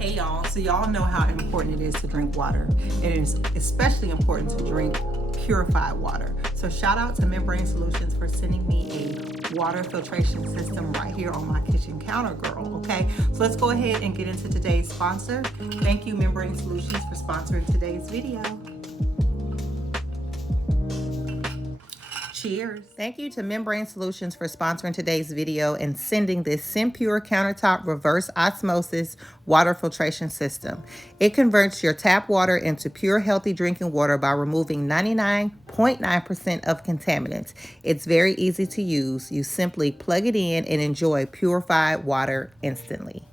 Hey y'all, so y'all know how important it is to drink water. It is especially important to drink purified water. So shout out to Membrane Solutions for sending me a water filtration system right here on my kitchen counter, girl. Okay, so let's go ahead and get into today's sponsor. Thank you, Membrane Solutions, for sponsoring today's video. Cheers. Thank you to Membrane Solutions for sponsoring today's video and sending this SimPure countertop reverse osmosis water filtration system. It converts your tap water into pure, healthy drinking water by removing 99.9% of contaminants. It's very easy to use. You simply plug it in and enjoy purified water instantly.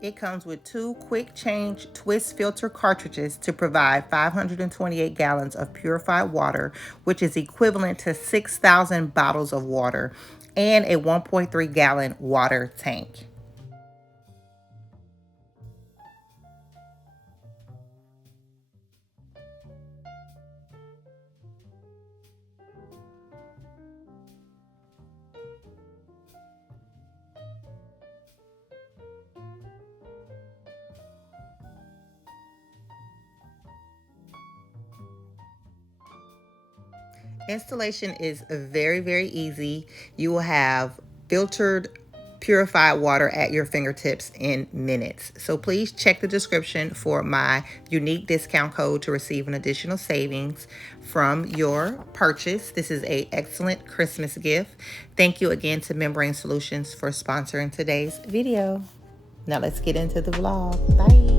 It comes with 2 quick change twist filter cartridges to provide 528 gallons of purified water, which is equivalent to 6,000 bottles of water, and a 1.3 gallon water tank. Installation is very, very easy. You will have filtered, purified water at your fingertips in minutes. So please check the description for my unique discount code to receive an additional savings from your purchase. This is an excellent Christmas gift. Thank you again to Membrane Solutions for sponsoring today's video. Now let's get into the vlog. Bye.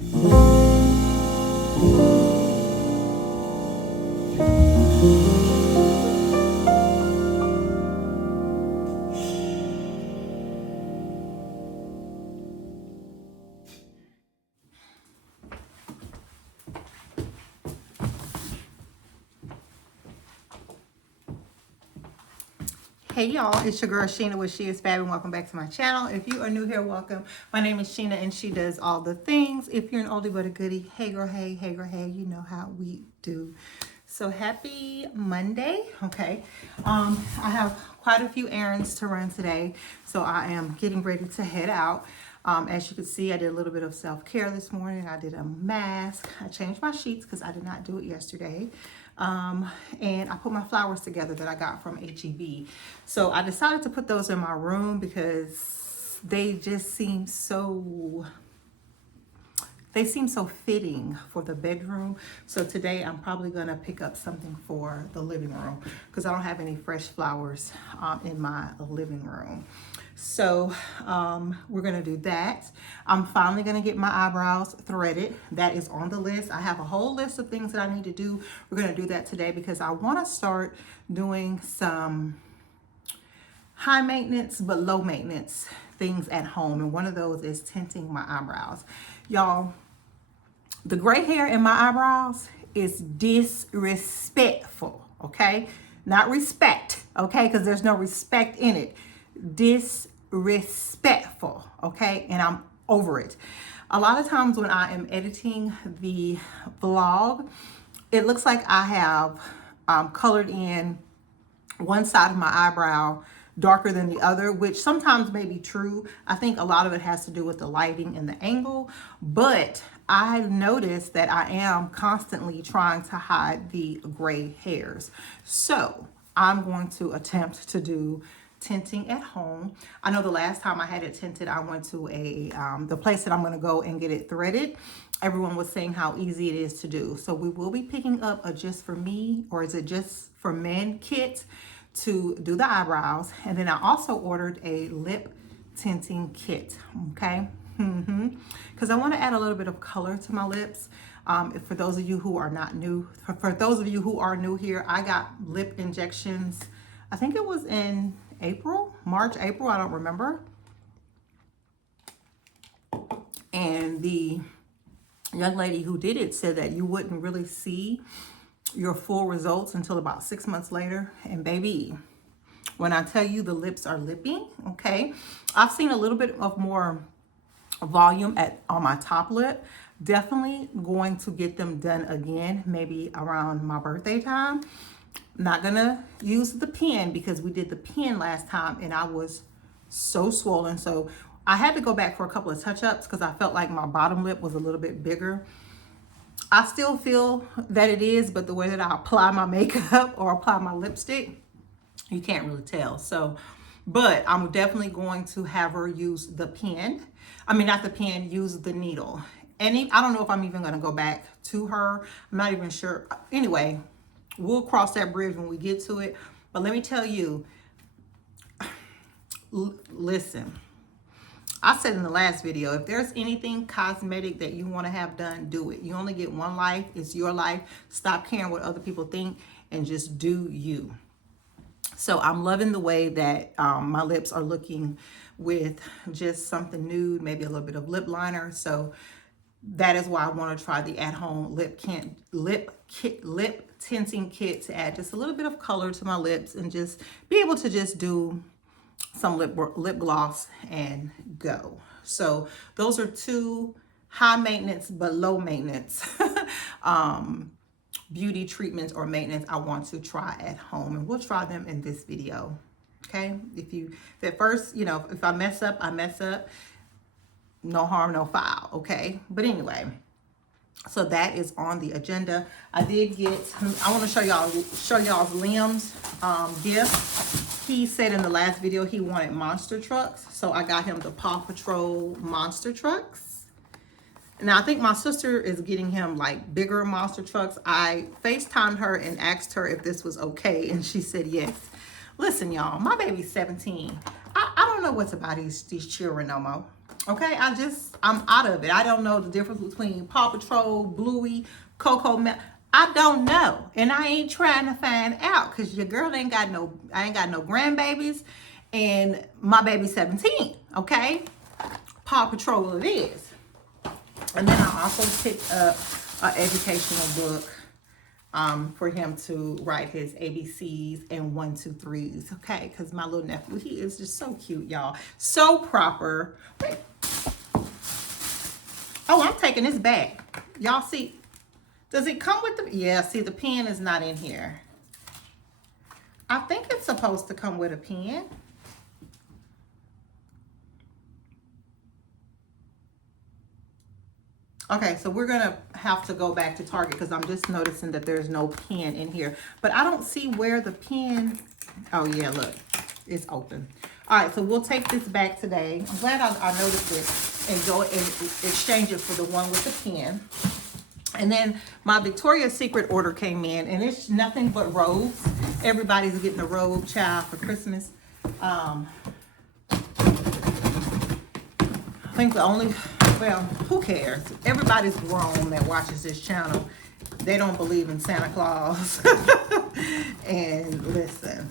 Hey y'all, it's your girl Sheena with She Is Fab and welcome back to my channel. If you are new here, welcome. My name is Sheena and she does all the things. If you're an oldie but a goodie, hey girl, hey, hey girl, hey, you know how we do. So happy Monday, okay. I have quite a few errands to run today, so I am getting ready to head out. As you can see, I did a little bit of self-care this morning. I did a mask. I changed my sheets because I did not do it yesterday. And I put my flowers together that I got from HEB. So I decided to put those in my room because they just seem so fitting for the bedroom. So today I'm probably gonna pick up something for the living room because I don't have any fresh flowers in my living room. So we're gonna do that. I'm finally gonna get my eyebrows threaded. That is on the list. I have a whole list of things that I need to do. We're gonna do that today because I wanna start doing some high maintenance but low maintenance things at home. And one of those is tinting my eyebrows. Y'all, the gray hair in my eyebrows is disrespectful, okay? Not respect, okay? Because there's no respect in it. Disrespectful, okay? And I'm over it. A lot of times when I am editing the vlog, it looks like I have colored in one side of my eyebrow darker than the other, which sometimes may be true. I think a lot of it has to do with the lighting and the angle, but I noticed that I am constantly trying to hide the gray hairs. So I'm going to attempt to do tinting at home. I know the last time I had it tinted, I went to the place that I'm going to go and get it threaded. Everyone was saying how easy it is to do. So we will be picking up a just for me, or is it just for men kit to do the eyebrows. And then I also ordered a lip tinting kit, okay? Because I want to add a little bit of color to my lips. For those of you who are not new, for those of you who are new here, I got lip injections, I think it was in March, April, I don't remember. And the young lady who did it said that you wouldn't really see your full results until about 6 months later. And baby, when I tell you the lips are lipping, okay, I've seen a little bit of more volume on my top lip. Definitely going to get them done again, maybe around my birthday time. Not gonna use the pen because we did the pen last time and I was so swollen. So I had to go back for a couple of touch-ups because I felt like my bottom lip was a little bit bigger. I still feel that it is, but the way that I apply my makeup or apply my lipstick, you can't really tell. So, but I'm definitely going to have her use the pen. I mean, not the pen, use the needle. And I don't know if I'm even going to go back to her. I'm not even sure. Anyway, we'll cross that bridge when we get to it. But let me tell you, listen, I said in the last video, if there's anything cosmetic that you want to have done, do it. You only get one life. It's your life. Stop caring what other people think and just do you. So I'm loving the way that my lips are looking with just something nude, maybe a little bit of lip liner. So that is why I want to try the at-home lip tinting kit to add just a little bit of color to my lips and just be able to just do some lip gloss and go. So those are two high maintenance but low maintenance beauty treatments or maintenance I want to try at home, and we'll try them in this video. Okay, if at first, you know, if I mess up, I mess up. No harm, no foul. Okay, but anyway, so that is on the agenda. I did get, I want to show y'all's Liam's gift. He said in the last video he wanted monster trucks, so I got him the Paw Patrol monster trucks. Now I think my sister is getting him like bigger monster trucks. I FaceTimed her and asked her if this was okay, and she said yes. Listen, y'all, my baby's 17. I don't don't know what's about these children no more. Okay, I'm out of it. I don't know the difference between Paw Patrol, Bluey, Coco Mel. I don't know, and I ain't trying to find out because your girl ain't got no. I ain't got no grandbabies, and my baby's 17. Okay, Paw Patrol it is. And then I also picked up an educational book for him to write his ABCs and 1, 2, 3s. Okay, because my little nephew, he is just so cute, y'all. So proper. Wait. Oh, I'm taking this back. Y'all see? Does it come with the... Yeah, see, the pen is not in here. I think it's supposed to come with a pen. Okay, so we're going to have to go back to Target because I'm just noticing that there's no pen in here. But I don't see where the pen... Oh, yeah, look. It's open. All right, so we'll take this back today. I'm glad I noticed it and go and exchange it for the one with the pen. And then my Victoria's Secret order came in, and it's nothing but robes. Everybody's getting a robe, child, for Christmas. I think the only... Well, who cares? Everybody's grown that watches this channel. They don't believe in Santa Claus. And listen,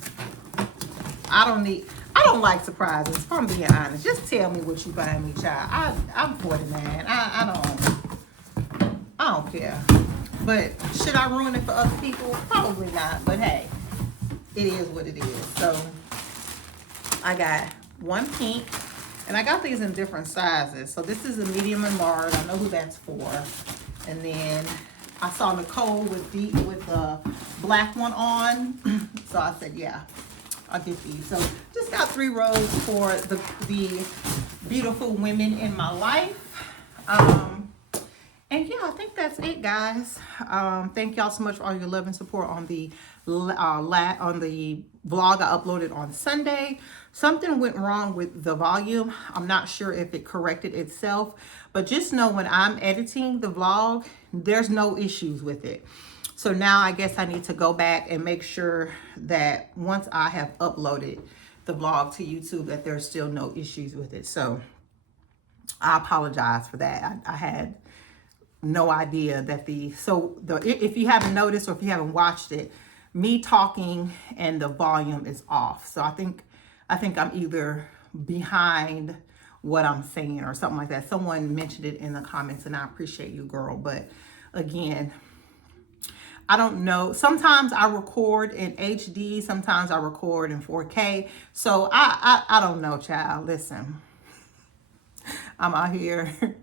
I don't like surprises. If I'm being honest, just tell me what you buy me, child. I'm 49. I don't care. But should I ruin it for other people? Probably not. But hey, it is what it is. So I got one pink. And I got these in different sizes. So this is a medium and large. I know who that's for. And then I saw Nicole with the black one on. So I said, yeah, I'll get these. So just got 3 rows for the beautiful women in my life. And yeah, I think that's it, guys. Thank y'all so much for all your love and support on the vlog I uploaded on Sunday. Something went wrong with the volume. I'm not sure if it corrected itself, but just know when I'm editing the vlog, there's no issues with it. So now I guess I need to go back and make sure that once I have uploaded the vlog to YouTube, that there's still no issues with it. So I apologize for that. I had no idea that if you haven't noticed or if you haven't watched it, me talking and the volume is off. So I think I'm either behind what I'm saying or something like that. Someone mentioned it in the comments, and I appreciate you, girl. But again, I don't know. Sometimes I record in HD. Sometimes I record in 4K. So I don't know, child. Listen, I'm out here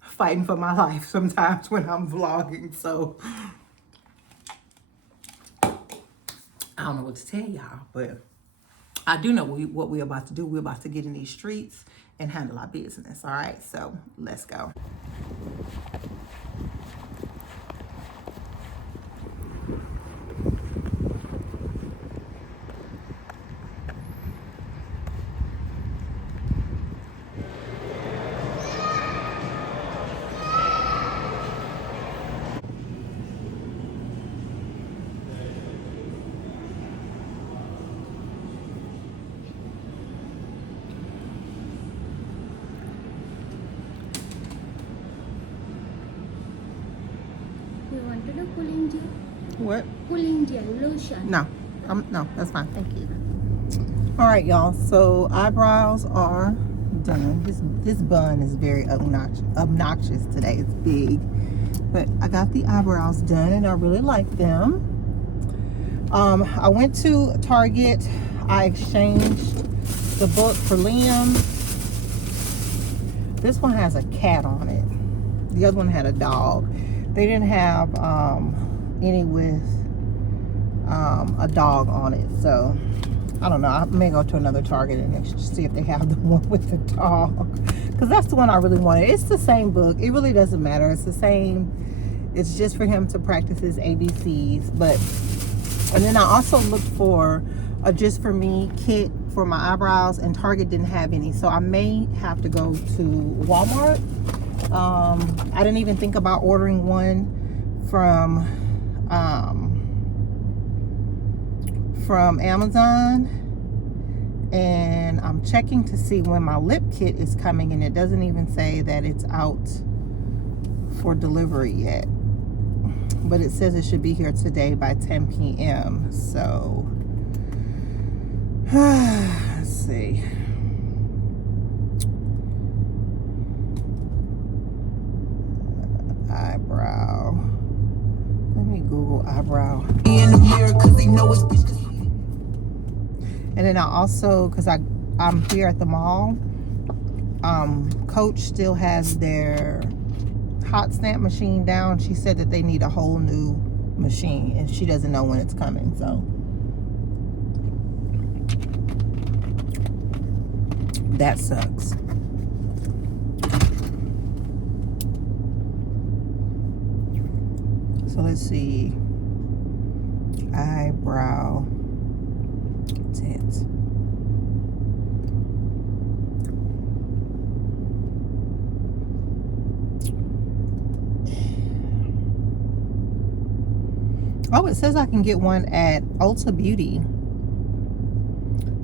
fighting for my life sometimes when I'm vlogging. So I don't know what to tell y'all, but I do know what we're about to do. We're about to get in these streets and handle our business. All right, so let's go. Cooling gel? What? Cooling gel lotion. No, no, that's fine. Thank you. All right, y'all. So eyebrows are done. This bun is very obnoxious today. It's big, but I got the eyebrows done, and I really like them. I went to Target. I exchanged the book for Liam. This one has a cat on it. The other one had a dog. They didn't have any with a dog on it. So I don't know. I may go to another Target and see if they have the one with the dog, because that's the one I really wanted. It's the same book. It really doesn't matter. It's the same. It's just for him to practice his ABCs. And then I also looked for a Just For Me kit for my eyebrows, and Target didn't have any. So I may have to go to Walmart. I didn't even think about ordering one from Amazon, And I'm checking to see when my lip kit is coming, and it doesn't even say that it's out for delivery yet. But it says it should be here today by 10 p.m. So, let's see. Eyebrow. Let me Google eyebrow. In the mirror, cause they know it's. And then I also, because I'm here at the mall, Coach still has their hot stamp machine down. She said that they need a whole new machine, and she doesn't know when it's coming. So that sucks. So let's see. Eyebrow tint. Oh, it says I can get one at Ulta Beauty.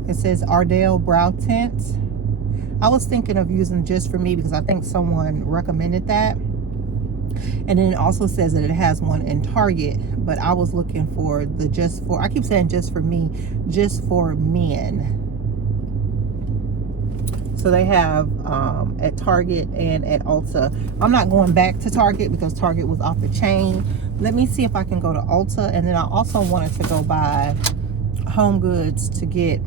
It says Ardell Brow Tint. I was thinking of using Just For Me because I think someone recommended that. And then it also says that it has one in Target, but I was looking for the Just For, I keep saying Just For Me, Just For Men. So they have at Target and at Ulta. I'm not going back to Target because Target was off the chain. Let me see if I can go to Ulta. And then I also wanted to go by Home Goods to get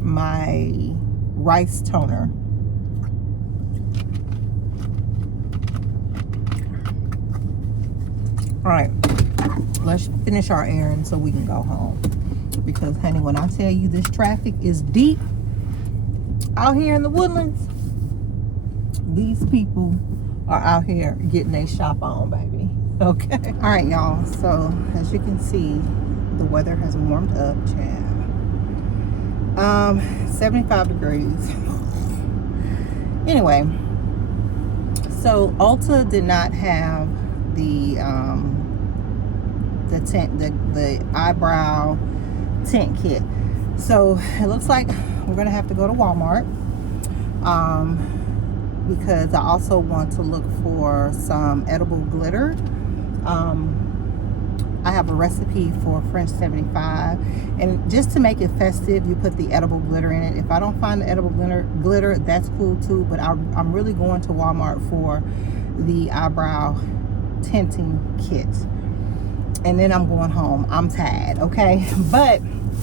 my rice toner. All right, let's finish our errand so we can go home. Because, honey, when I tell you this traffic is deep out here in the Woodlands, these people are out here getting their shop on, baby. Okay. All right, y'all. So, as you can see, the weather has warmed up, child. 75 degrees. Anyway, so Ulta did not have the tint, the eyebrow tint kit. So it looks like we're gonna have to go to Walmart because I also want to look for some edible glitter. I have a recipe for French 75, and just to make it festive, you put the edible glitter in it. If I don't find the edible glitter, that's cool too, but I'm really going to Walmart for the eyebrow tinting kit. And then I'm going home. I'm tired, okay? But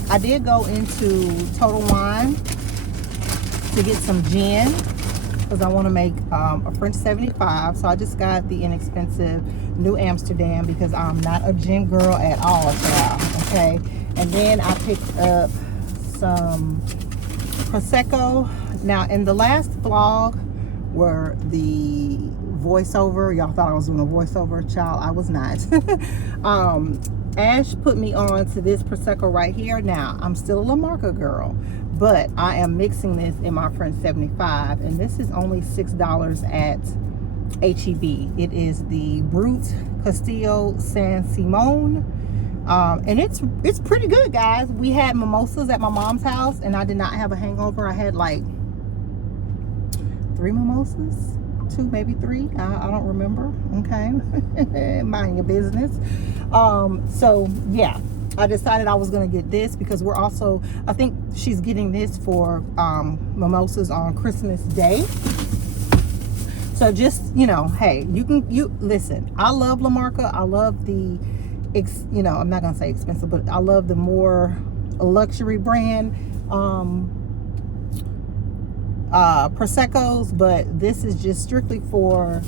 I did go into Total Wine to get some gin because I want to make a French 75. So I just got the inexpensive New Amsterdam because I'm not a gin girl at all, child, okay? And then I picked up some Prosecco. Now, in the last vlog where the voiceover, y'all thought I was doing a voiceover, child, I was not. Ash put me on to this Prosecco right here. Now, I'm still a La Marca girl, but I am mixing this in my French 75, and this is only $6 at H-E-B. It is the Brut Castillo San Simon, and it's pretty good, guys. We had mimosas at my mom's house, and I did not have a hangover. I had like 3 mimosas, 2, maybe 3. I don't remember. Okay, mind your business. So yeah, I decided I was gonna get this because we're also, I think she's getting this for mimosas on Christmas Day. So just, you know, hey, you listen, I love La Marca. I love the you know, I'm not gonna say expensive, but I love the more luxury brand Proseccos, but this is just strictly for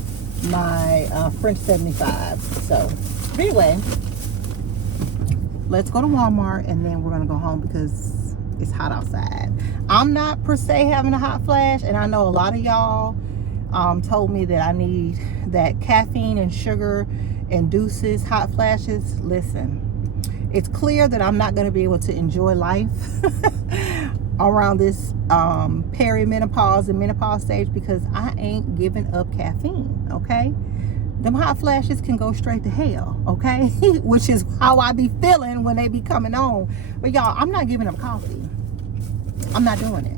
my French 75. So anyway, let's go to Walmart and then we're gonna go home because it's hot outside. I'm not per se having a hot flash, and I know a lot of y'all told me that I need that caffeine and sugar induces hot flashes. Listen, it's clear that I'm not going to be able to enjoy life around this perimenopause and menopause stage because I ain't giving up caffeine, okay? them hot flashes can go straight to hell, okay? Which is how I be feeling when they be coming on. But y'all, I'm not giving up coffee. I'm not doing it.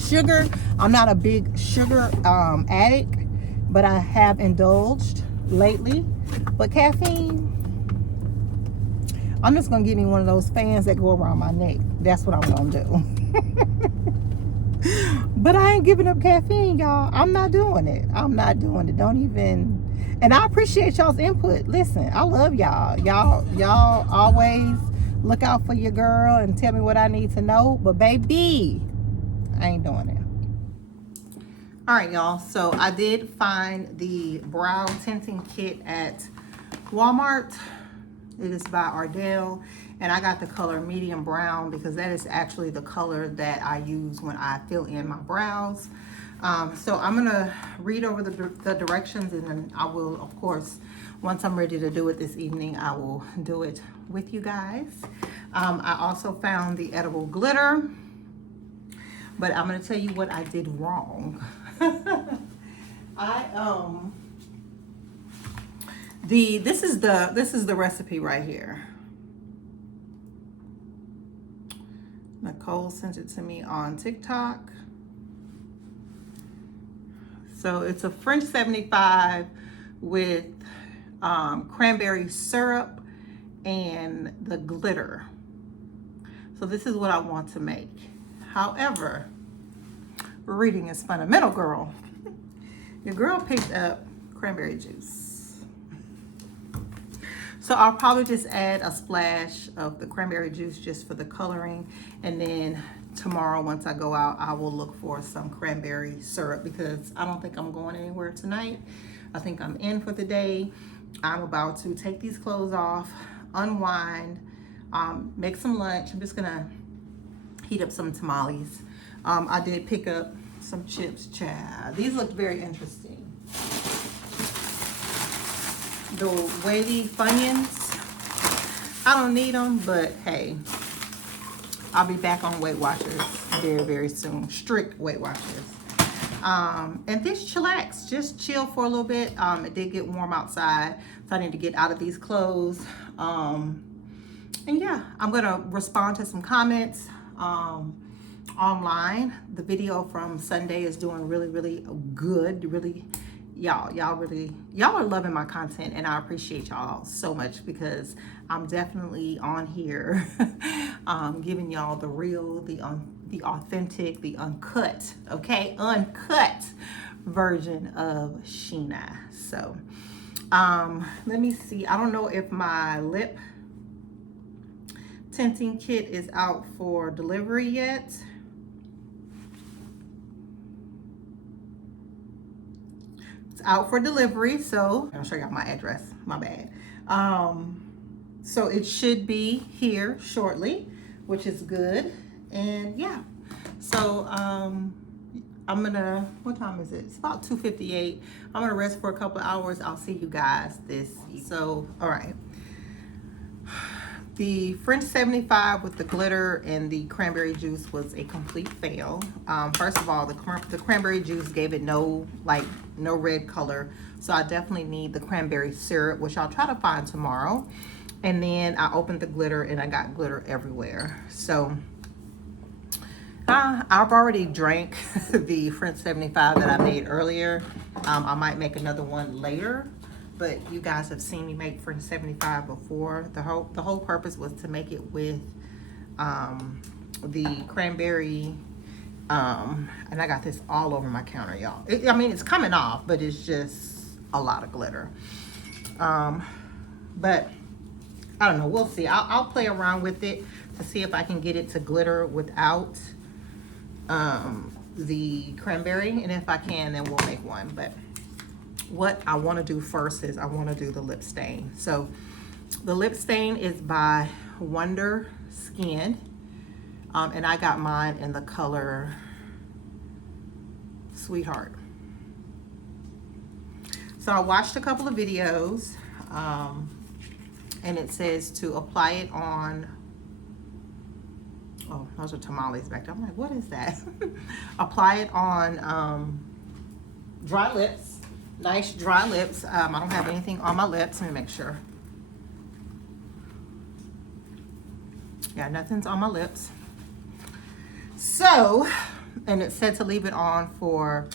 Sugar, I'm not a big sugar addict, but I have indulged lately. But caffeine, I'm just gonna get me one of those fans that go around my neck. That's what I'm gonna do. But I ain't giving up caffeine, y'all. I'm not doing it. I'm not doing it. Don't even. And I appreciate y'all's input. Listen, I love y'all. Y'all always look out for your girl and tell me what I need to know. But baby, I ain't doing it. All right, y'all. So I did find the brow tinting kit at Walmart. It is by Ardell, and I got the color medium brown because that is actually the color that I use when I fill in my brows. So I'm gonna read over the directions, and then I will, of course, once I'm ready to do it this evening, I will do it with you guys. I also found the edible glitter, but I'm gonna tell you what I did wrong. This is the recipe right here. Nicole sent it to me on TikTok. So it's a French 75 with cranberry syrup and the glitter. So this is what I want to make. However, reading is fundamental, girl. Your girl picked up cranberry juice. So I'll probably just add a splash of the cranberry juice just for the coloring. And then tomorrow, once I go out, I will look for some cranberry syrup because I don't think I'm going anywhere tonight. I think I'm in for the day. I'm about to take these clothes off, unwind, make some lunch. I'm just gonna heat up some tamales. I did pick up some chips, child. These look very interesting. The wavy Funyuns, I don't need them, but hey, I'll be back on Weight Watchers very, very soon. Strict Weight Watchers. And this chillax, just chill for a little bit. It did get warm outside, so I need to get out of these clothes. And yeah, I'm gonna respond to some comments online. The video from Sunday is doing really, really good. Really, y'all are loving my content, and I appreciate y'all so much because I'm definitely on here giving y'all the real, the authentic, the uncut, okay, uncut version of Sheena. So let me see. I don't know if my lip tinting kit is out for delivery yet. Out for delivery, so I'll show y'all my address, my bad. So it should be here shortly, which is good. And yeah, so I'm gonna, what time is it? It's about 2:58. I'm gonna rest for a couple of hours. I'll see you guys this evening. So all right, the French 75 with the glitter and the cranberry juice was a complete fail. First of all, the cranberry juice gave it no red color. So I definitely need the cranberry syrup, which I'll try to find tomorrow. And then I opened the glitter and I got glitter everywhere. So I've already drank the French 75 that I made earlier. I might make another one later. But you guys have seen me make French 75 before. The whole purpose was to make it with the cranberry, and I got this all over my counter, y'all. I mean, it's coming off, but it's just a lot of glitter. But I don't know, we'll see. I'll play around with it to see if I can get it to glitter without the cranberry, and if I can, then we'll make one. But what I want to do first is I want to do the lip stain. So the lip stain is by Wonder Skin, and I got mine in the color Sweetheart. So I watched a couple of videos, and it says to apply it on, oh, those are tamales back there. I'm like, what is that? Apply it on dry lips. Nice dry lips. I don't have anything on my lips. Let me make sure. Yeah, nothing's on my lips. So, and it said to leave it on for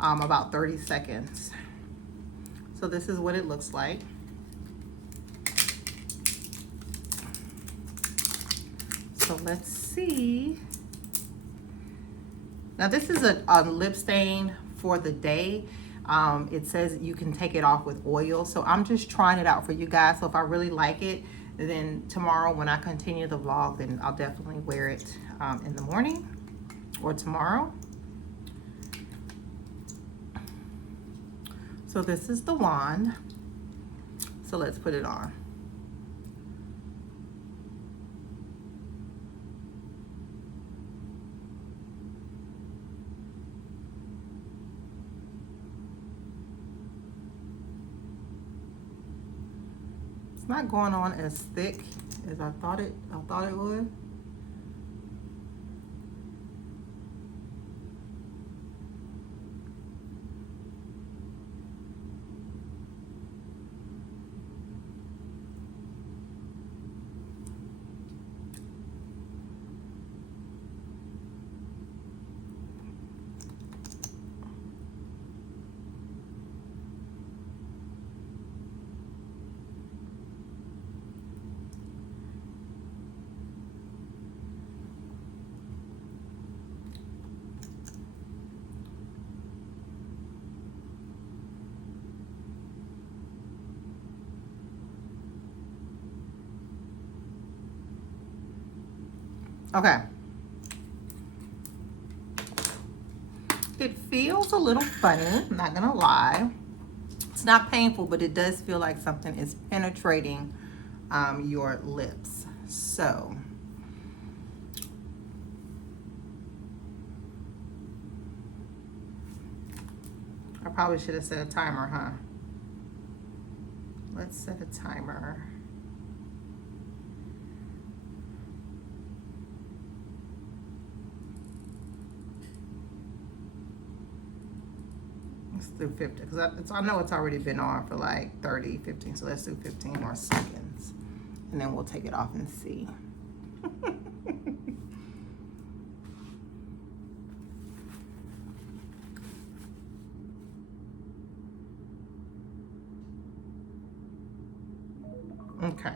about 30 seconds. So this is what it looks like. So let's see. Now this is a lip stain for the day. It says you can take it off with oil. So I'm just trying it out for you guys. So if I really like it, then tomorrow when I continue the vlog, then I'll definitely wear it in the morning or tomorrow. So this is the wand. So let's put it on. It's not going on as thick as I thought it would. Okay. It feels a little funny, I'm not gonna lie. It's not painful, but it does feel like something is penetrating your lips. So I probably should have set a timer, huh? Let's set a timer. Let's do 50, because I know it's already been on for like 30, 15, so let's do 15 more seconds. And then we'll take it off and see. Okay.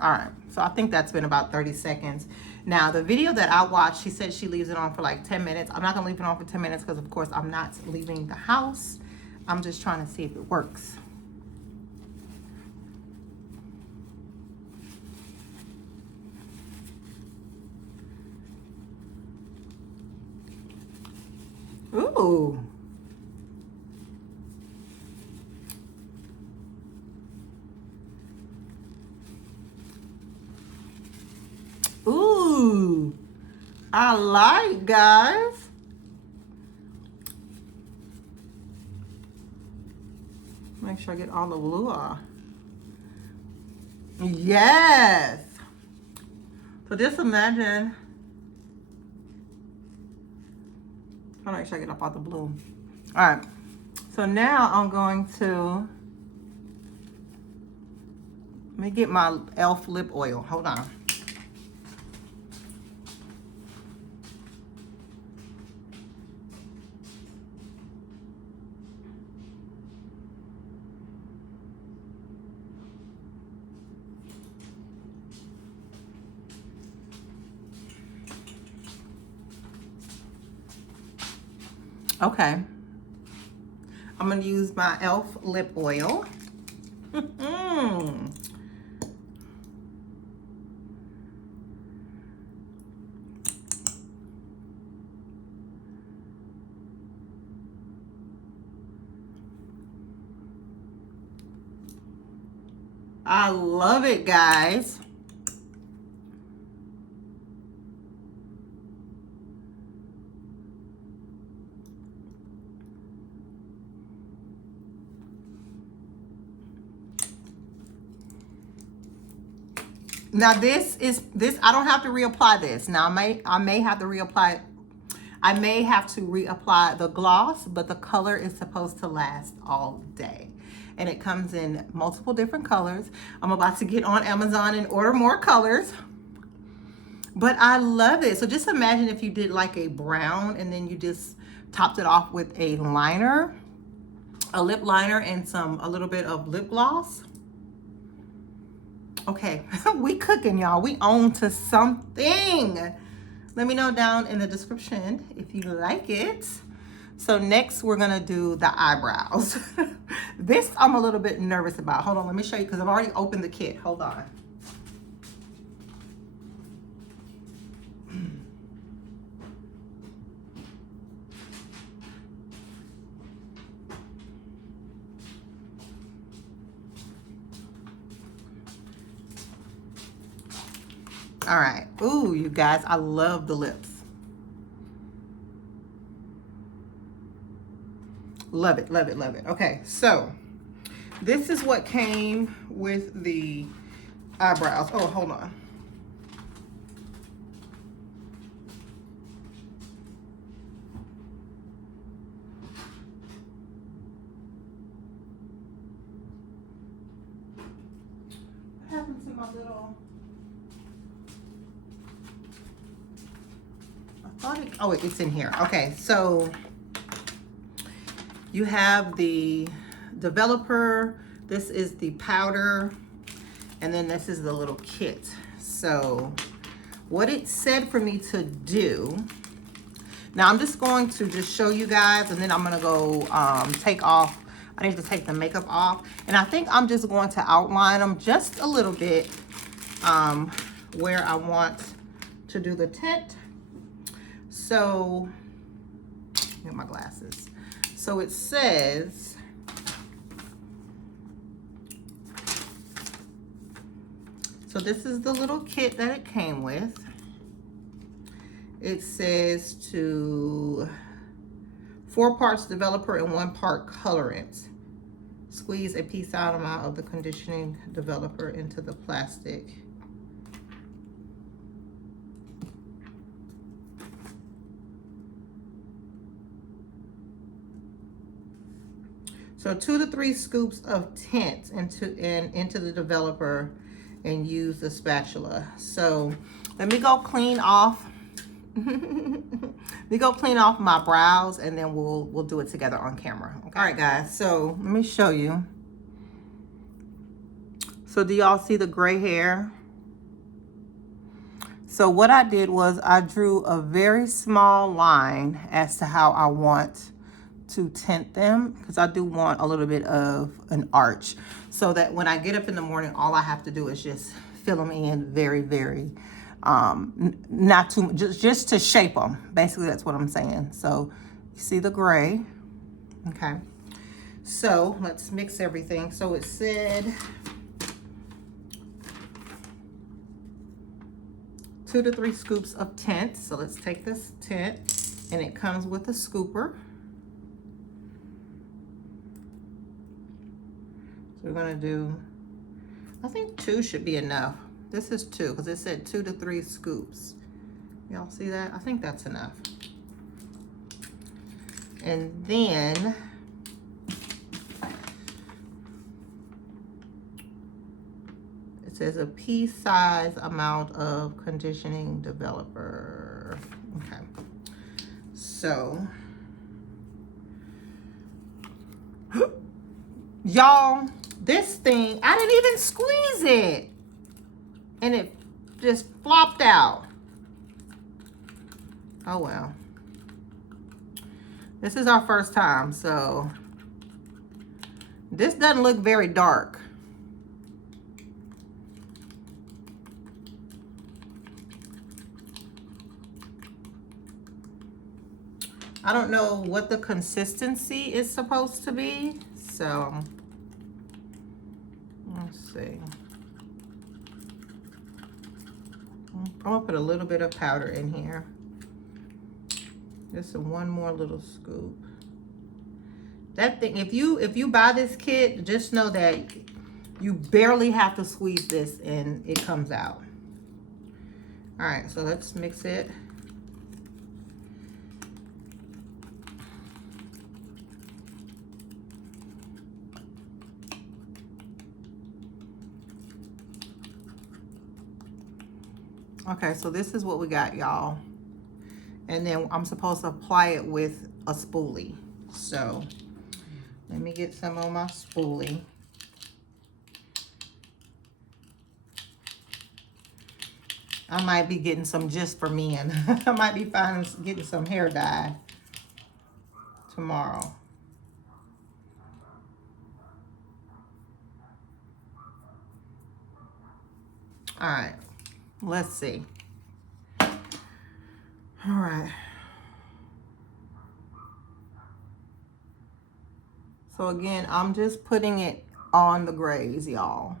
All right, so I think that's been about 30 seconds. Now, the video that I watched, she said she leaves it on for like 10 minutes. I'm not gonna leave it on for 10 minutes because of course I'm not leaving the house. I'm just trying to see if it works. Ooh. Ooh, I like, guys. Make sure I get all the blue off. Yes. So just imagine. Trying to make sure I get up all the blue. All right. So now I'm going to, let me get my e.l.f. lip oil. Hold on. Okay. I'm going to use my e.l.f. lip oil. I love it, guys. Now this I don't have to reapply this. Now I may have to reapply. I may have to reapply the gloss, but the color is supposed to last all day. And it comes in multiple different colors. I'm about to get on Amazon and order more colors. But I love it. So just imagine if you did like a brown and then you just topped it off with a liner, a lip liner, and a little bit of lip gloss. Okay, we cooking, y'all. We on to something. Let me know down in the description if you like it. So next we're gonna do the eyebrows. This I'm a little bit nervous about. Hold on, let me show you because I've already opened the kit. Hold on. All right. Ooh, you guys, I love the lips. Love it, love it, love it. Okay, so this is what came with the eyebrows. Oh, hold on. What happened to my little... Oh, it's in here. Okay, so you have the developer, this is the powder, and then this is the little kit. So what it said for me to do, now I'm just going to just show you guys, and then I'm gonna go take off, I need to take the makeup off, and I think I'm just going to outline them just a little bit where I want to do the tint. So, get my glasses. So it says, so this is the little kit that it came with. It says 4 parts developer and 1 part colorant. Squeeze a pea-sized amount of the conditioning developer into the plastic. So 2 to 3 scoops of tint into the developer and use the spatula. So let me go clean off. Let me go clean off my brows and then we'll do it together on camera. Okay? All right, guys. So let me show you. So do y'all see the gray hair? So what I did was I drew a very small line as to how I want to tint them, because I do want a little bit of an arch so that when I get up in the morning, all I have to do is just fill them in very, very, not too much, just to shape them. Basically, that's what I'm saying. So you see the gray. Okay. So let's mix everything. So it said 2 to 3 scoops of tint. So let's take this tint, and it comes with a scooper. So we're gonna do, I think 2 should be enough. This is 2 because it said 2 to 3 scoops. Y'all see that? I think that's enough. And then it says a pea-sized amount of conditioning developer. Okay. So, y'all, this thing, I didn't even squeeze it. And it just flopped out. Oh, well. This is our first time, so this doesn't look very dark. I don't know what the consistency is supposed to be, so let's see. I'm gonna put a little bit of powder in here. Just one more little scoop. That thing, if you buy this kit, just know that you barely have to squeeze this and it comes out. All right, so let's mix it. Okay, so this is what we got, y'all. And then I'm supposed to apply it with a spoolie. So let me get some on my spoolie. I might be getting some just for men. I might be getting some hair dye tomorrow. All right, let's see. All right. So again, I'm just putting it on the grays, y'all.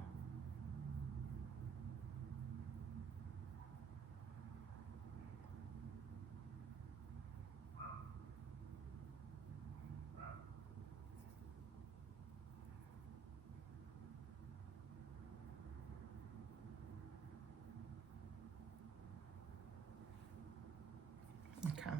Okay.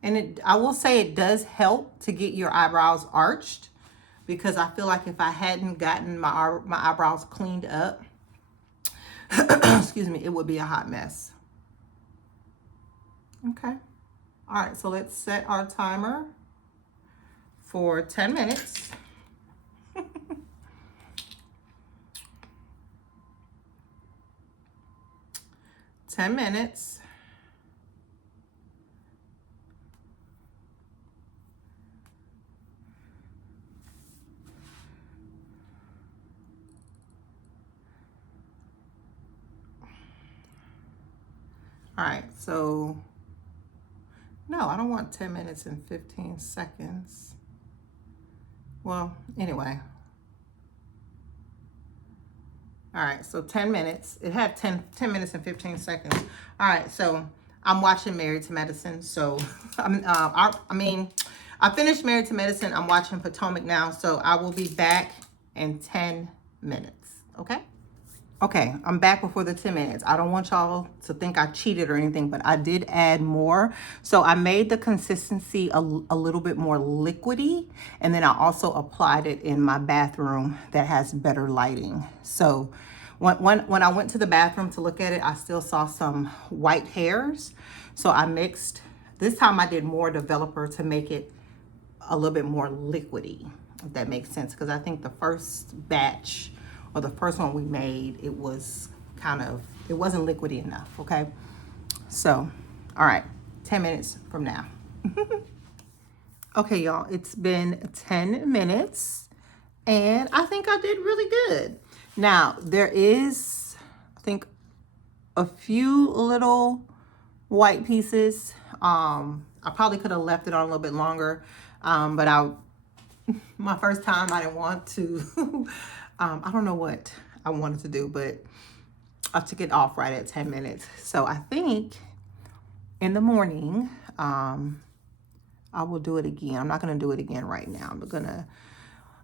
And I will say it does help to get your eyebrows arched, because I feel like if I hadn't gotten my eyebrows cleaned up, excuse me, it would be a hot mess. Okay. All right, so let's set our timer for 10 minutes. 10 minutes. All right, so no, I don't want 10 minutes and 15 seconds. Well, anyway. All right, so 10 minutes. It had 10 minutes and 15 seconds. All right, so I'm watching Married to Medicine. So, I finished Married to Medicine. I'm watching Potomac now. So I will be back in 10 minutes, okay? Okay, I'm back before the 10 minutes. I don't want y'all to think I cheated or anything, but I did add more. So I made the consistency a little bit more liquidy, and then I also applied it in my bathroom that has better lighting. So when I went to the bathroom to look at it, I still saw some white hairs. So I mixed, this time I did more developer to make it a little bit more liquidy, if that makes sense, because I think the first batch, or the first one we made, it was it wasn't liquidy enough, okay? So, all right, 10 minutes from now. Okay, y'all, it's been 10 minutes, and I think I did really good. Now, there is, I think, a few little white pieces. I probably could have left it on a little bit longer, but my first time, I didn't want to. I don't know what I wanted to do, but I took it off right at 10 minutes. So I think in the morning, I will do it again. I'm not going to do it again right now. I'm going to,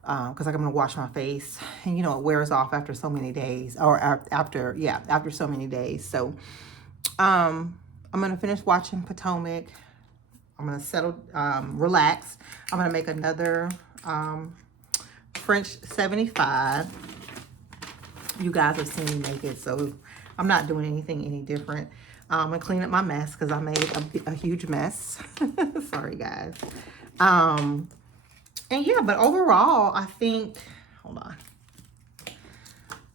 because I'm going to wash my face, and it wears off after so many days, or after so many days. So I'm going to finish watching Potomac. I'm going to settle, relax. I'm going to make another French 75. You guys have seen me make it, so I'm not doing anything any different. I'm going to clean up my mess because I made a huge mess. Sorry, guys. And yeah, but overall, I think, hold on.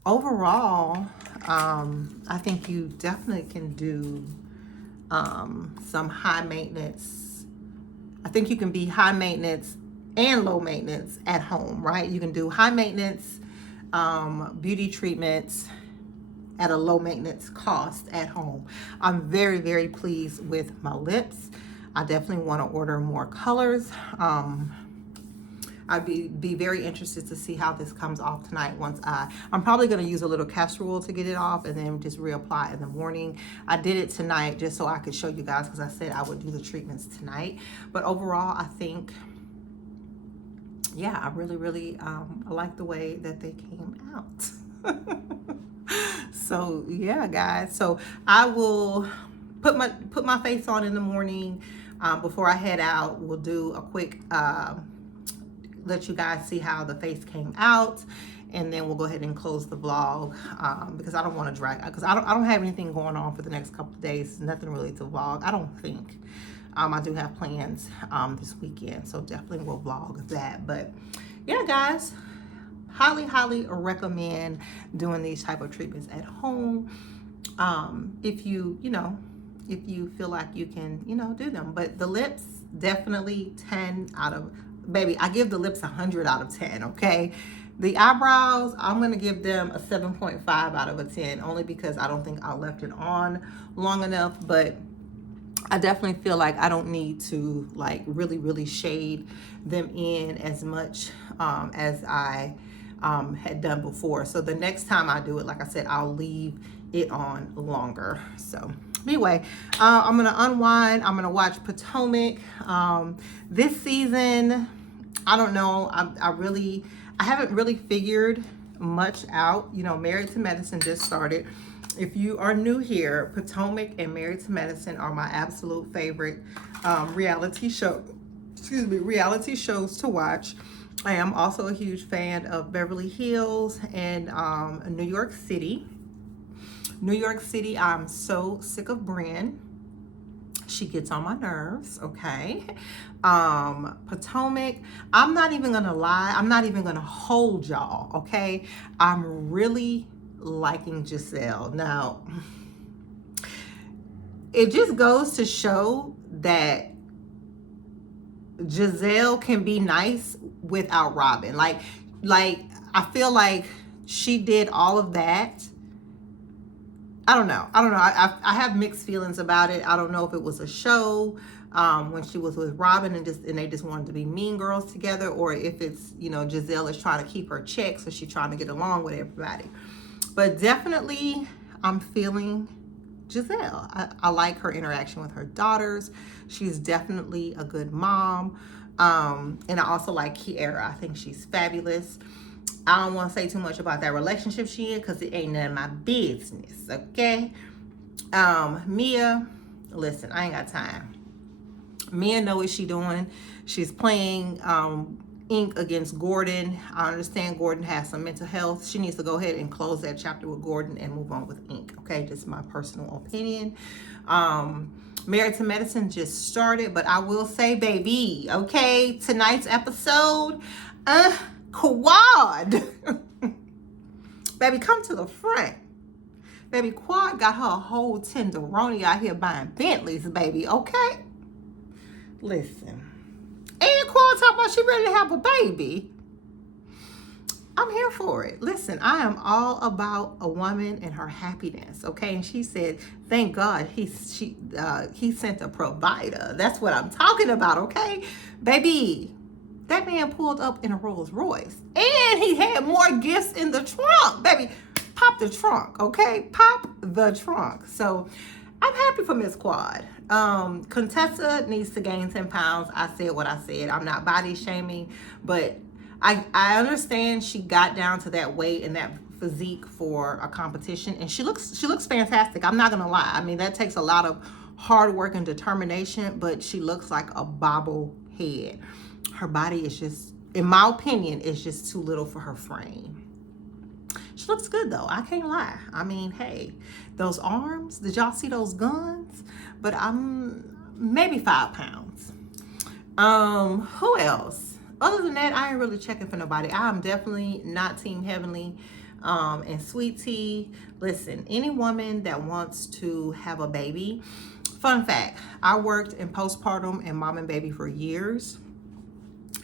Overall, I think you definitely can do some high maintenance. I think you can be high maintenance and low maintenance at home, right? You can do high maintenance beauty treatments at a low maintenance cost at home. I'm very, very pleased with my lips. I definitely want to order more colors. I'd be very interested to see how this comes off tonight. I'm probably going to use a little castor oil to get it off and then just reapply in the morning. I did it tonight just so I could show you guys because I said I would do the treatments tonight. But overall, I think, yeah, I really I like the way that they came out. So yeah, guys. So I will put my face on in the morning before I head out. We'll do a quick let you guys see how the face came out, and then we'll go ahead and close the vlog because I don't want to drag, because I don't have anything going on for the next couple of days. Nothing really to vlog, I don't think. I do have plans this weekend, so definitely will vlog that. But yeah, guys, highly recommend doing these type of treatments at home if you feel like you can do them. But the lips, definitely 10 out of, baby, I give the lips 100 out of 10. Okay, the eyebrows, I'm gonna give them a 7.5 out of a 10, only because I don't think I left it on long enough. But I definitely feel like I don't need to like really shade them in as much as I had done before. So the next time I do it, like I said, I'll leave it on longer. So anyway, I'm gonna unwind. I'm gonna watch Potomac. This season, I don't know, I haven't really figured much out. Married to Medicine just started. If you are new here, Potomac and Married to Medicine are my absolute favorite reality shows to watch. I am also a huge fan of Beverly Hills and New York City. New York City, I'm so sick of Brynn. She gets on my nerves, okay? Potomac, I'm not even gonna lie, I'm not even gonna hold y'all, okay? I'm really liking Giselle. Now, it just goes to show that Giselle can be nice without Robin. Like I feel like she did all of that. I don't know. I have mixed feelings about it. I don't know if it was a show when she was with Robin and they just wanted to be mean girls together, or if it's, Giselle is trying to keep her check, so she's trying to get along with everybody. But definitely, I'm feeling Giselle. I like her interaction with her daughters. She's definitely a good mom. And I also like Kiara. I think she's fabulous. I don't want to say too much about that relationship she in because it ain't none of my business, okay? Mia, listen, I ain't got time. Mia know what she doing. She's playing ink against Gordon. I understand Gordon has some mental health. She needs to go ahead and close that chapter with Gordon and move on with ink. Okay, just my personal opinion. Married to Medicine just started, but I will say, baby, okay, tonight's episode, Quad, baby, come to the front. Baby, Quad got her a whole tenderoni out here buying Bentleys, baby, okay? Listen. And Quad talking about she ready to have a baby. I'm here for it. Listen, I am all about a woman and her happiness, okay? And she said, thank God he sent a provider. That's what I'm talking about, okay? Baby, that man pulled up in a Rolls Royce. And he had more gifts in the trunk. Baby, pop the trunk, okay? Pop the trunk. So I'm happy for Miss Quad. Contessa needs to gain 10 pounds. I said what I said. I'm not body shaming, but I understand she got down to that weight and that physique for a competition, and she looks fantastic. I'm not gonna lie. I mean, that takes a lot of hard work and determination, but she looks like a bobblehead. Her body is just, in my opinion, is just too little for her frame. She looks good though, I can't lie. I mean, hey, those arms, did y'all see those guns? But I'm maybe 5 pounds. Who else? Other than that, I ain't really checking for nobody. I'm definitely not Team Heavenly and Sweet Tea. Listen, any woman that wants to have a baby, fun fact, I worked in postpartum and mom and baby for years.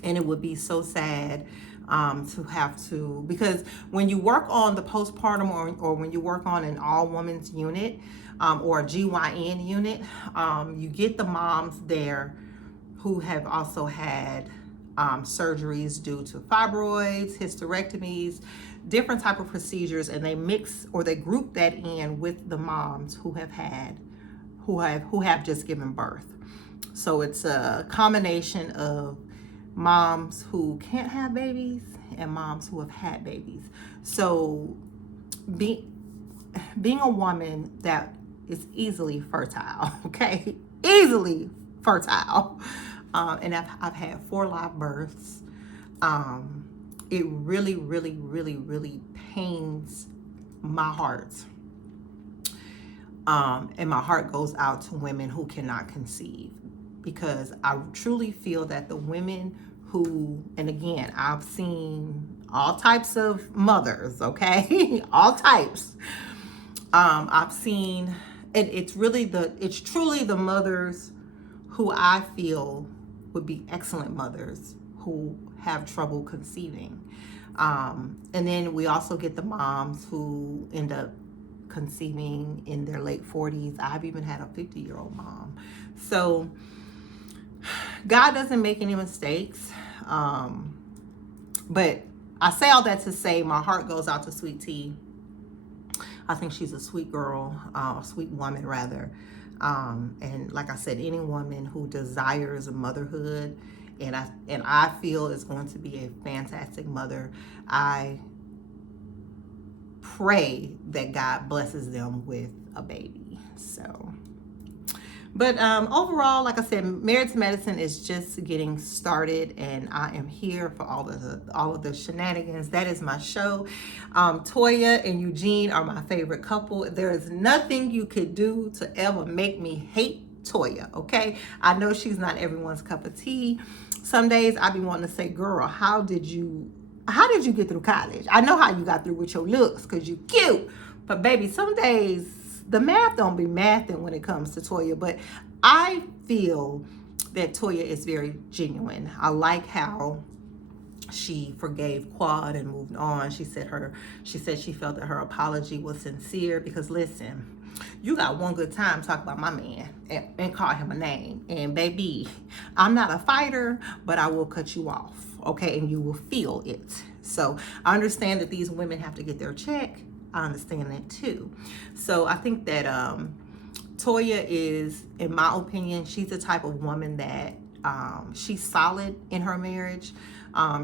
And it would be so sad to have to, because when you work on the postpartum, or when you work on an all women's unit, or a GYN unit, you get the moms there who have also had surgeries due to fibroids, hysterectomies, different type of procedures, and they mix, or they group that in with the moms who have just given birth. So it's a combination of moms who can't have babies and moms who have had babies. So being a woman that is easily fertile, okay, easily fertile, and I've had 4 live births. It really, really, really, really pains my heart. And my heart goes out to women who cannot conceive, because I truly feel that the women who, and again, I've seen all types of mothers, okay, all types. I've seen, and it's truly the mothers who I feel would be excellent mothers who have trouble conceiving. And then we also get the moms who end up conceiving in their late 40s. I've even had a 50-year-old mom. So God doesn't make any mistakes. But I say all that to say my heart goes out to Sweet Tea. I think she's a sweet girl, a sweet woman rather. And like I said, any woman who desires motherhood, and I feel is going to be a fantastic mother, I pray that God blesses them with a baby. So, but overall, like I said, Married to Medicine is just getting started, and I am here for all of the shenanigans. That is my show. Toya and Eugene are my favorite couple. There is nothing you could do to ever make me hate Toya, okay? I know she's not everyone's cup of tea. Some days I be wanting to say, girl, how did you get through college? I know how you got through with your looks, because you cute. But baby, some days the math don't be mathing when it comes to Toya. But I feel that Toya is very genuine. I like how she forgave Quad and moved on. She said she felt that her apology was sincere, because listen, you got one good time talk about my man and call him a name. And baby, I'm not a fighter, but I will cut you off, okay? And you will feel it. So I understand that these women have to get their check. I understand that too. So I think that Toya is, in my opinion, she's the type of woman that she's solid in her marriage.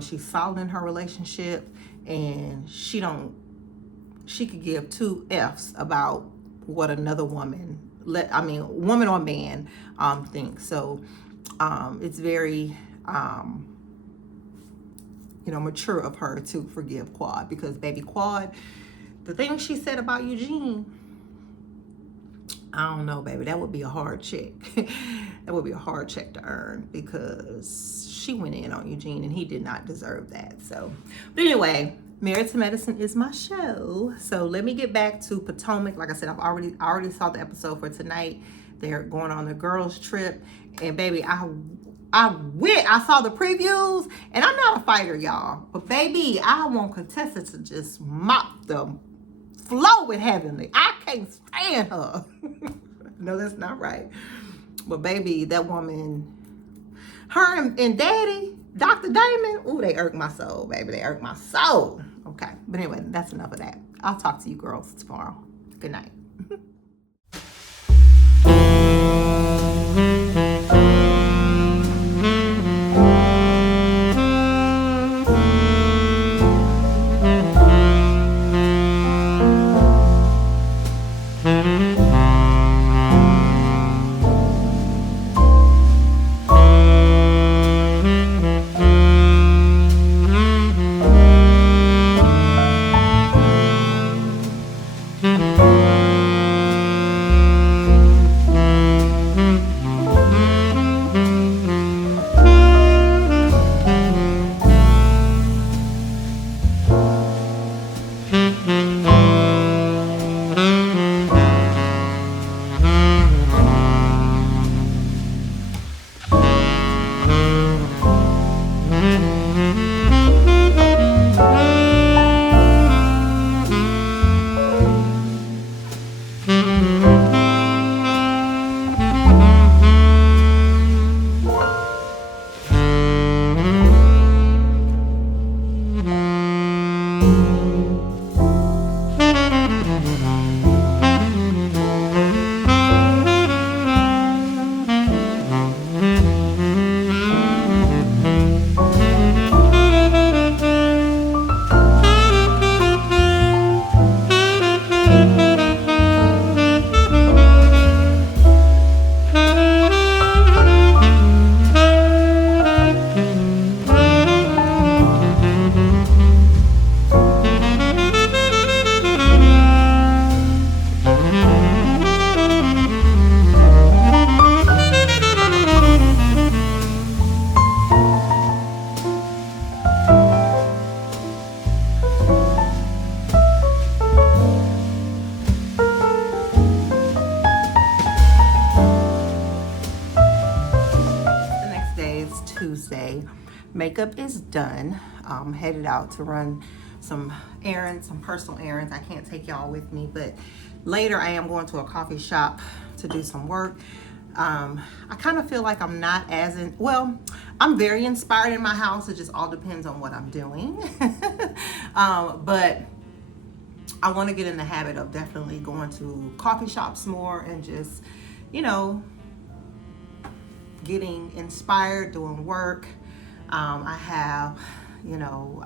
She's solid in her relationship, and she could give 2 F's about what another woman, woman or man, thinks. So it's very mature of her to forgive Quad, because baby Quad, the thing she said about Eugene, I don't know, baby, that would be a hard check. That would be a hard check to earn, because she went in on Eugene and he did not deserve that. So, but anyway, Married to Medicine is my show. So let me get back to Potomac. Like I said, I already saw the episode for tonight. They're going on a girls trip, and baby, I saw the previews, and I'm not a fighter, y'all, but baby, I want Contessa to just mop the flow with Heavenly. I can't stand her. No, that's not right. But baby, that woman, her and Daddy, Dr. Damon, ooh, they irk my soul, baby. They irk my soul. Okay, but anyway, that's enough of that. I'll talk to you girls tomorrow. Good night. makeup is done. I'm headed out to run some errands, some personal errands. I can't take y'all with me, but later I am going to a coffee shop to do some work. I kind of feel like I'm not as well, I'm very inspired in my house. It just all depends on what I'm doing. But I want to get in the habit of definitely going to coffee shops more and just, you know, getting inspired, doing work. I have, you know,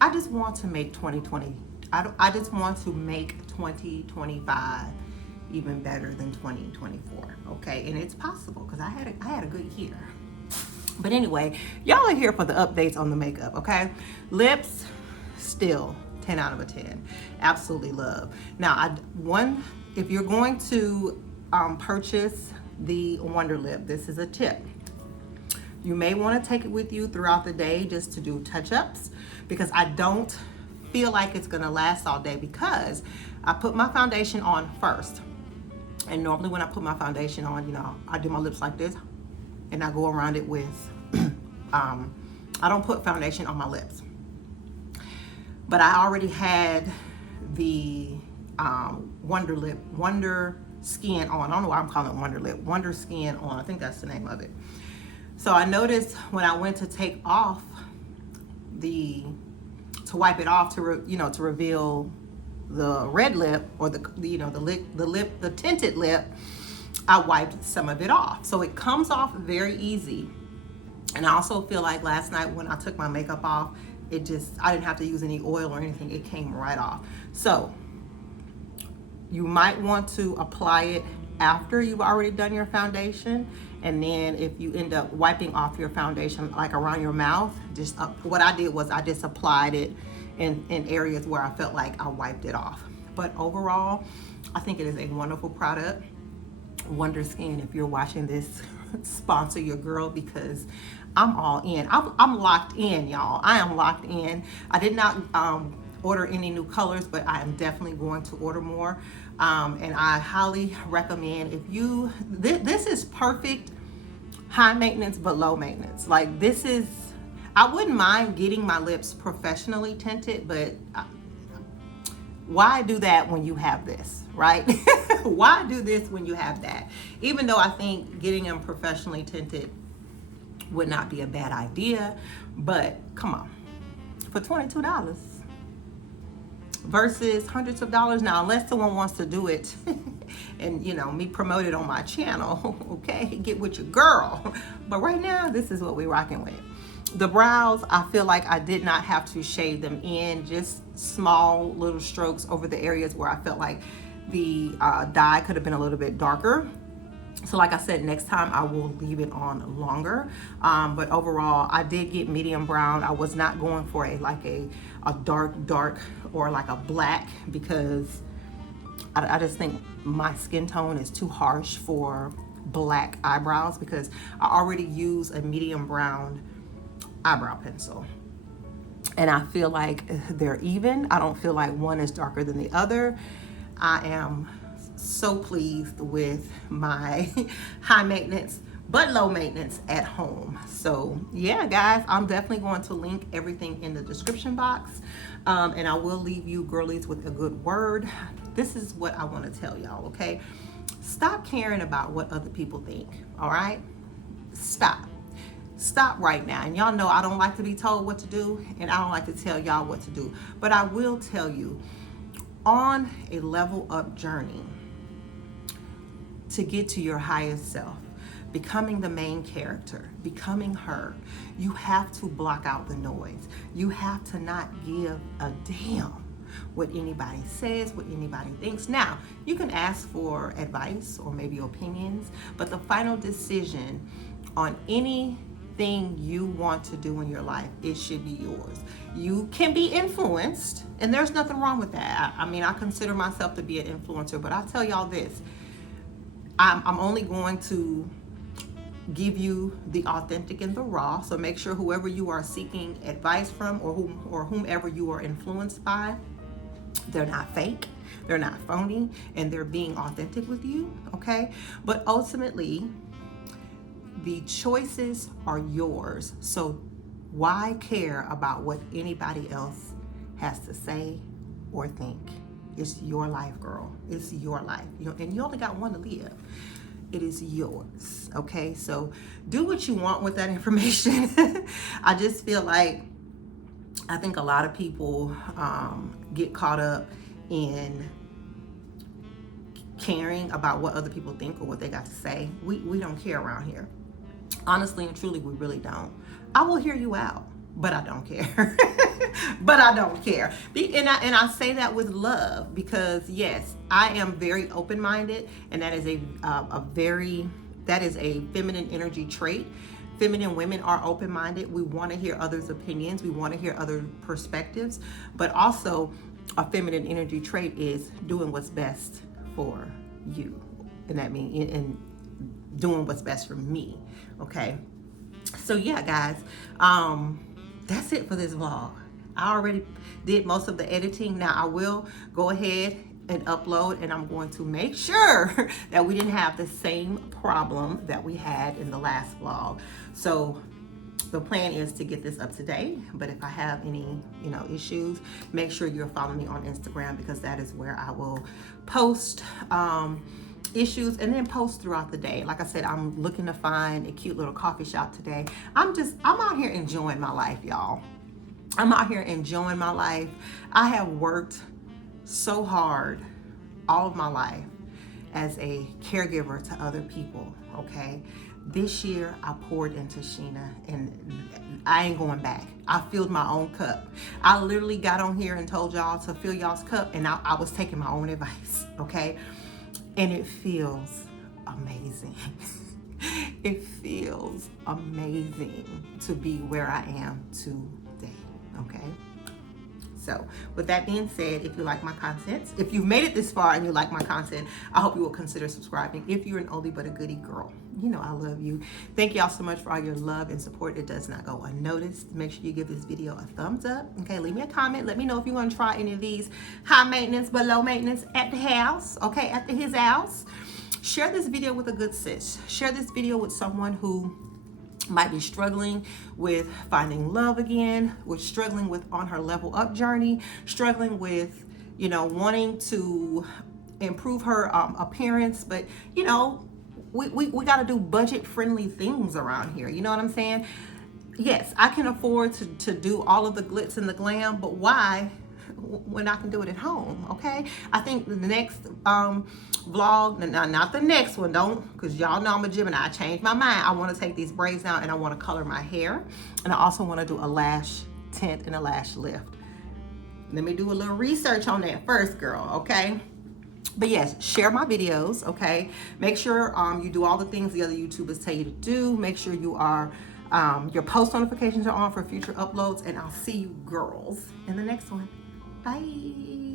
I just want to make 2020, I just want to make 2025 even better than 2024. Okay. And it's possible because I had a good year. But anyway, y'all are here for the updates on the makeup. Okay. Lips, still 10 out of a 10. Absolutely love. Now, if you're going to purchase the Wonder Lip, this is a tip. You may want to take it with you throughout the day just to do touch-ups, because I don't feel like it's going to last all day, because I put my foundation on first. And normally when I put my foundation on, you know, I do my lips like this and I go around it with, I don't put foundation on my lips. But I already had the Wonder Skin on. I don't know why I'm calling it Wonder Lip. Wonder Skin on. I think that's the name of it. So I noticed when I went to take off to wipe it off to reveal the red lip, or the tinted lip, I wiped some of it off. So it comes off very easy. And I also feel like last night when I took my makeup off, I didn't have to use any oil or anything. It came right off. So you might want to apply it after you've already done your foundation. And then if you end up wiping off your foundation, like around your mouth, what I did was I just applied it in areas where I felt like I wiped it off. But overall, I think it is a wonderful product. Wonder Skin, if you're watching this, sponsor your girl, because I'm all in. I'm locked in, y'all. I am locked in. I did not order any new colors, but I am definitely going to order more. And I highly recommend, this is perfect high maintenance but low maintenance. Like, I wouldn't mind getting my lips professionally tinted, but why do that when you have this, right? Why do this when you have that? Even though I think getting them professionally tinted would not be a bad idea, but come on, for $22 versus hundreds of dollars. Now, unless someone wants to do it and, you know, me promote it on my channel, okay, get with your girl. But right now, this is what we're rocking with. The brows, I feel like I did not have to shade them in, just small little strokes over the areas where I felt like the dye could have been a little bit darker. So like I said, next time I will leave it on longer. But overall, I did get medium brown. I was not going for a dark or like a black, because I just think my skin tone is too harsh for black eyebrows, because I already use a medium brown eyebrow pencil. And I feel like they're even. I don't feel like one is darker than the other. I am so pleased with my high maintenance but low maintenance at home. So yeah, guys, I'm definitely going to link everything in the description box. And I will leave you girlies with a good word. This is what I want to tell y'all, okay? Stop caring about what other people think, all right? Stop right now. And y'all know I don't like to be told what to do, and I don't like to tell y'all what to do. But I will tell you, on a level up journey to get to your highest self, becoming the main character, becoming her, you have to block out the noise. You have to not give a damn what anybody says, what anybody thinks. Now, you can ask for advice or maybe opinions, but the final decision on anything you want to do in your life, it should be yours. You can be influenced, and there's nothing wrong with that. I mean, I consider myself to be an influencer, but I'll tell y'all this. I'm only going to give you the authentic and the raw. So make sure whoever you are seeking advice from, or whomever you are influenced by, they're not fake, they're not phony, and they're being authentic with you, okay? But ultimately, The choices are yours. So why care about what anybody else has to say or think? It's your life, girl. It's your life. And you only got one to live. It is yours. Okay, so do what you want with that information. I just feel like I think a lot of people get caught up in caring about what other people think or what they got to say. We don't care around here. Honestly and truly, we really don't. I will hear you out, but I don't care. But I don't care. And I say that with love because yes, I am very open-minded, and that is a feminine energy trait. Feminine women are open-minded. We want to hear others' opinions. We want to hear other perspectives, but also a feminine energy trait is doing what's best for you, and that means in doing what's best for me. Okay, so yeah, guys, that's it for this vlog. I already did most of the editing. Now I will go ahead and upload, and I'm going to make sure that we didn't have the same problem that we had in the last vlog. So the plan is to get this up to date, but if I have any issues, make sure you're following me on Instagram, because that is where I will post issues and then post throughout the day. Like I said, I'm looking to find a cute little coffee shop today. I'm out here enjoying my life, y'all. I'm out here enjoying my life. I have worked so hard all of my life as a caregiver to other people, okay? This year, I poured into Sheena, and I ain't going back. I filled my own cup. I literally got on here and told y'all to fill y'all's cup, and I was taking my own advice, okay? And it feels amazing. It feels amazing to be where I am today, okay? So with that being said, if you like my content, if you've made it this far and you like my content, I hope you will consider subscribing. If you're an oldie but a goodie girl, you know I love you. Thank y'all so much for all your love and support. It does not go unnoticed. Make sure you give this video a thumbs up. Okay, leave me a comment. Let me know if you want to try any of these high maintenance but low maintenance at the house, okay, at his house. Share this video with a good sis. Share this video with someone who might be struggling with finding love again, with struggling with on her level up journey, struggling with, wanting to improve her appearance, but we got to do budget friendly things around here. You know what I'm saying? Yes, I can afford to do all of the glitz and the glam, but why when I can do it at home? Okay, I think the next vlog, not the next one, don't, because y'all know I'm a Gemini. I changed my mind. I want to take these braids down, and I want to color my hair, and I also want to do a lash tint and a lash lift. Let me do a little research on that first, girl, okay? But yes, share my videos, okay? Make sure you do all the things the other YouTubers tell you to do. Make sure you are your post notifications are on for future uploads, and I'll see you girls in the next one. Bye.